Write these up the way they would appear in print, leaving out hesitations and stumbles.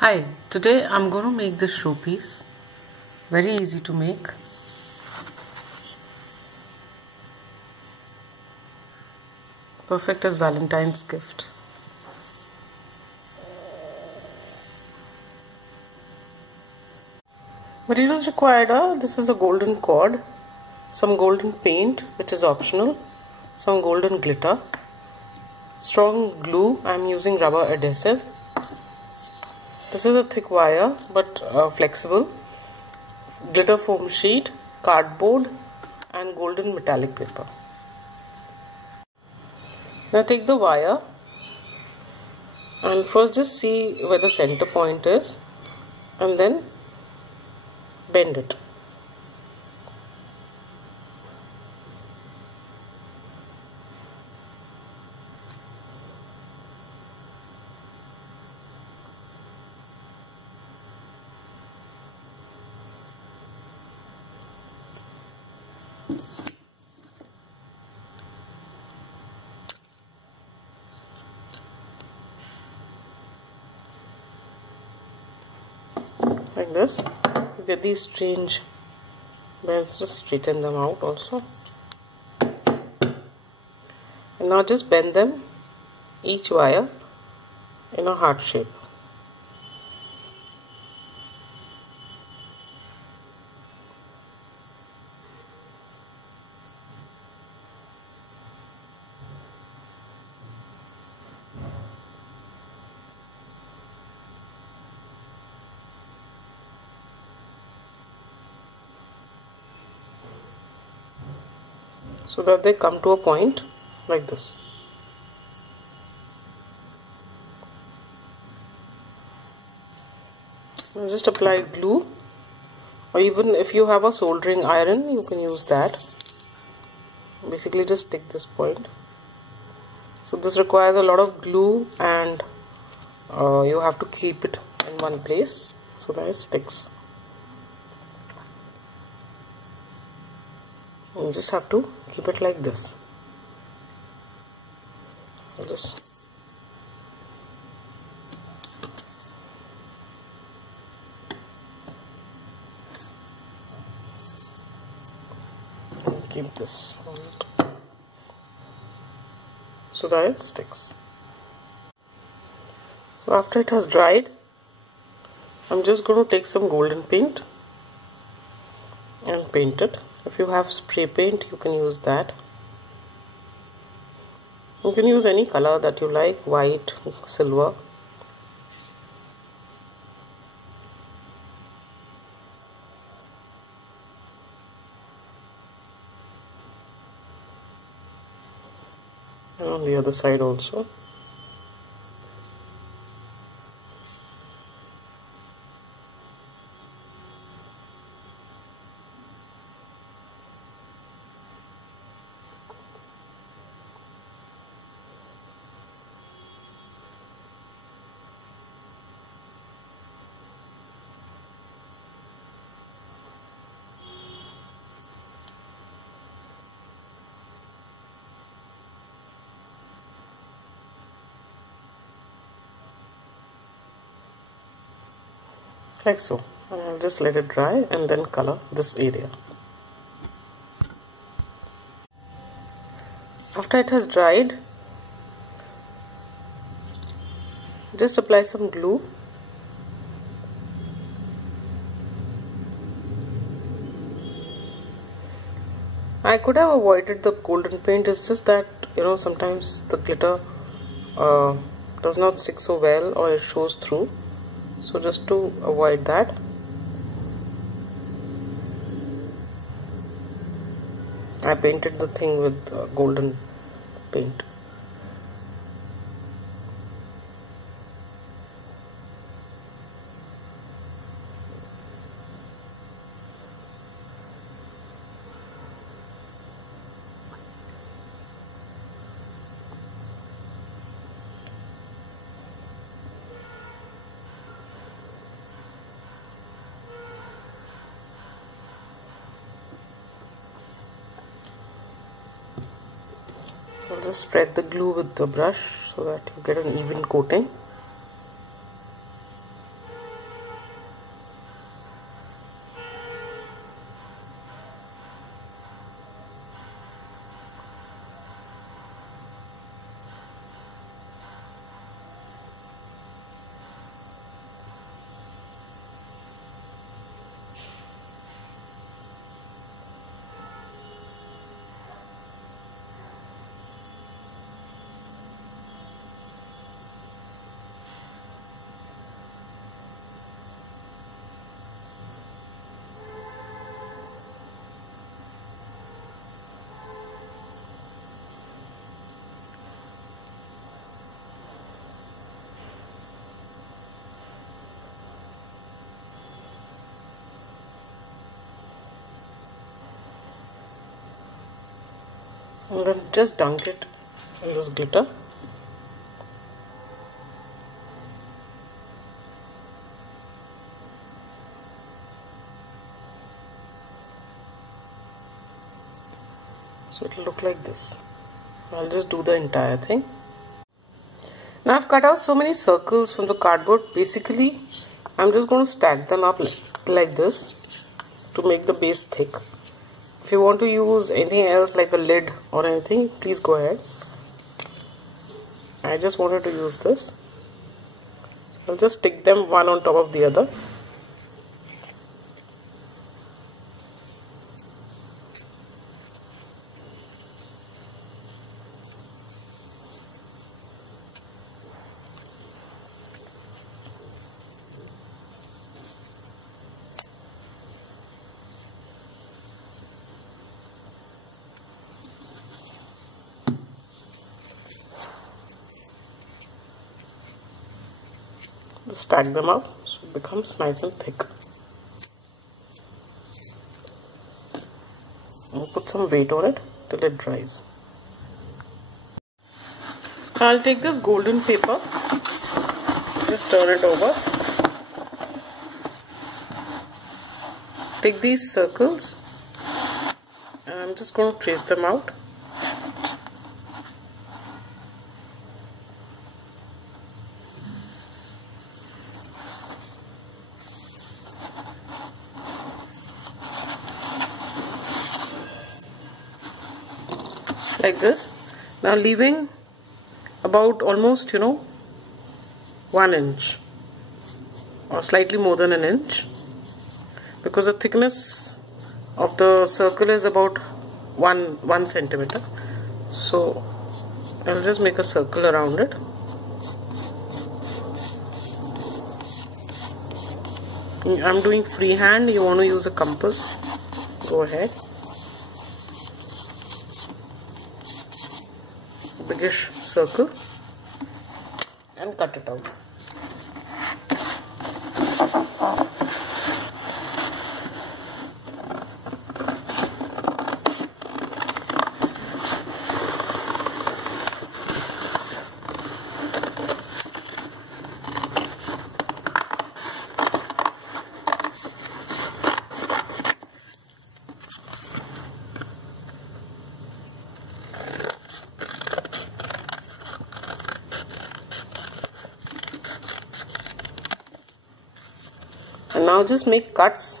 Hi, today I'm going to make this showpiece. Very easy to make. Perfect as Valentine's gift. Materials required are, this is a golden cord, some golden paint which is optional, some golden glitter, strong glue, I'm using rubber adhesive. This is a thick wire but flexible, glitter foam sheet, cardboard and golden metallic paper. Now take the wire and first just see where the center point is and then bend it. Like this. You get these strange bends, just straighten them out also. And now just bend them, each wire, in a heart shape. So that they come to a point like this. Now just apply glue, or even if you have a soldering iron you can use that. Basically just stick this point. So this requires a lot of glue and you have to keep it in one place so that it sticks. You just have to keep it like this. I'll just keep this on it so that it sticks. So after it has dried, I'm just going to take some golden paint and paint it. If you have spray paint, you can use that. You can use any color that you like, white, silver. And on the other side also. Like so. And I'll just let it dry and then color this area. After it has dried, just apply some glue. I could have avoided the golden paint, it's just that sometimes the glitter does not stick so well or it shows through. So just to avoid that, I painted the thing with golden paint. I'll just spread the glue with the brush so that you get an even coating. and then just dunk it in this glitter. So it will look like this. I'll just do the entire thing. Now I've cut out so many circles from the cardboard. Basically, I'm just going to stack them up like this to make the base thick. If you want to use anything else like a lid or anything, please go ahead. I just wanted to use this. I'll just stick them one on top of the other. Just stack them up so it becomes nice and thick. And put some weight on it till it dries. I'll take this golden paper, just turn it over. Take these circles and I'm just going to trace them out. Like this. Now leaving about almost 1 inch or slightly more than an inch, because the thickness of the circle is about 1 centimeter. So I'll just make a circle around it. I'm doing freehand. You want to use a compass, go ahead. Biggish circle and cut it out. And now just make cuts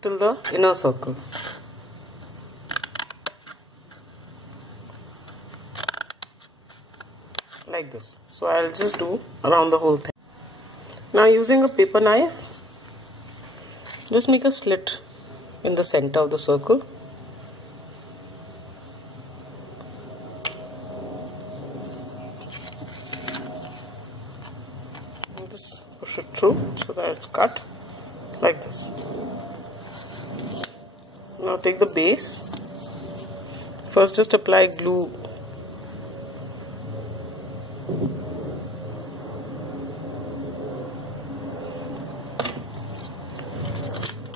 till the inner circle. Like this. So I'll just do around the whole thing. Now using a paper knife, just make a slit in the center of the circle. Just push it through so that it's cut like this. Now take the base. First just apply glue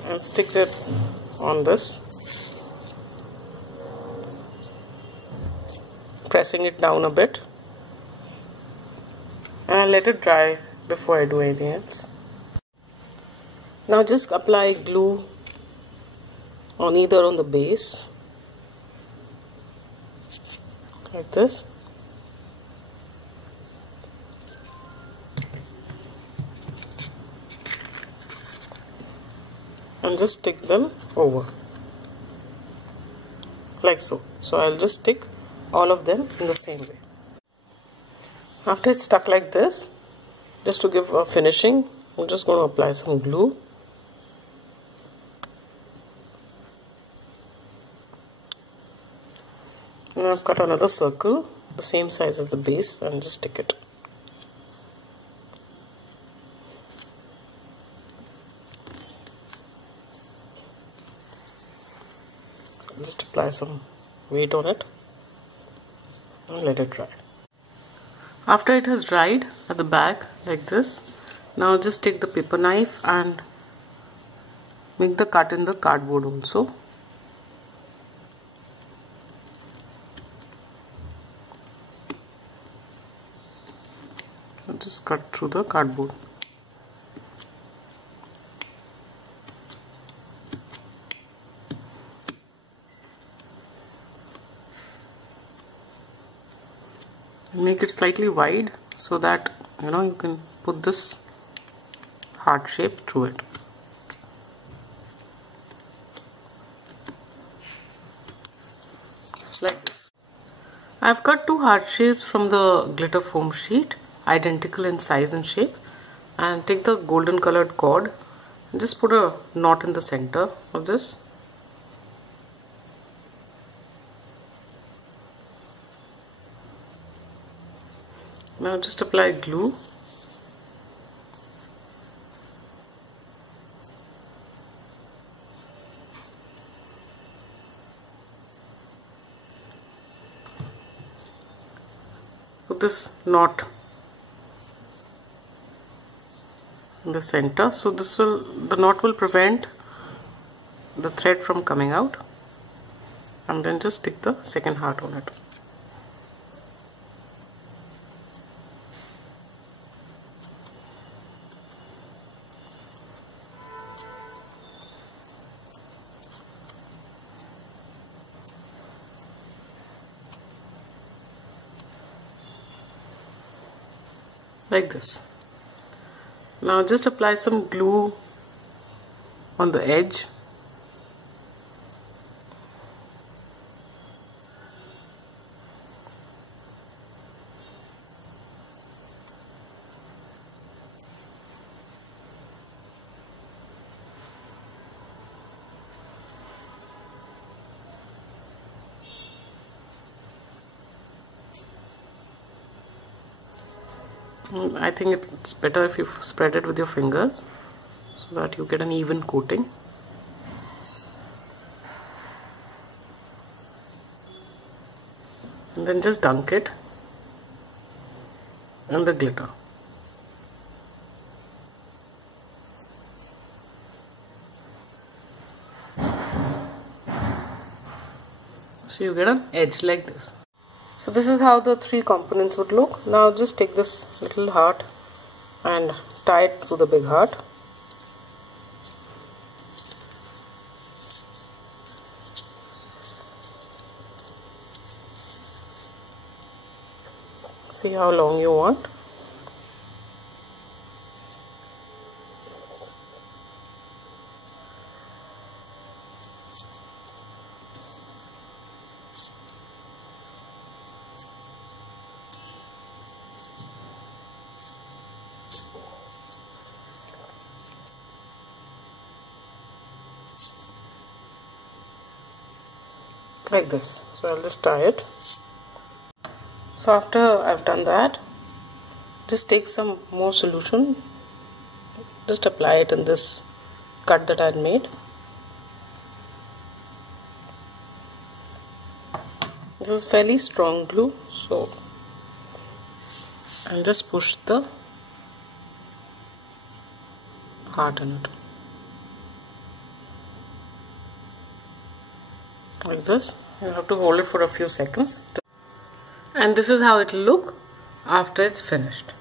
and stick it on this, pressing it down a bit, and I'll let it dry before I do anything else. Now just apply glue on either on the base like this, and just stick them over like so. So I'll just stick all of them in the same way. After it's stuck like this, just to give a finishing, I'm just going to apply some glue. And I've cut another circle the same size as the base and just stick it. Just apply some weight on it and let it dry. After it has dried at the back like this, now just take the paper knife and make the cut in the cardboard also. I'll just cut through the cardboard. Make it slightly wide so that you can put this heart shape through it. Like this. I've cut two heart shapes from the glitter foam sheet, identical in size and shape, and take the golden colored cord and just put a knot in the center of this. Now just apply glue. Put this knot in the center, so the knot will prevent the thread from coming out, and then just stick the second heart on it. Like this. Now just apply some glue on the edge. I think it's better if you spread it with your fingers so that you get an even coating. And then just dunk it in the glitter. So you get an edge like this. So this is how the three components would look. Now just take this little heart and tie it through the big heart. See how long you want. Like this. So I'll just tie it. So after I've done that, just take some more solution, just apply it in this cut that I had made. This is fairly strong glue, so I'll just push the heart in it. Like this. You have to hold it for a few seconds. And this is how it will look after it's finished.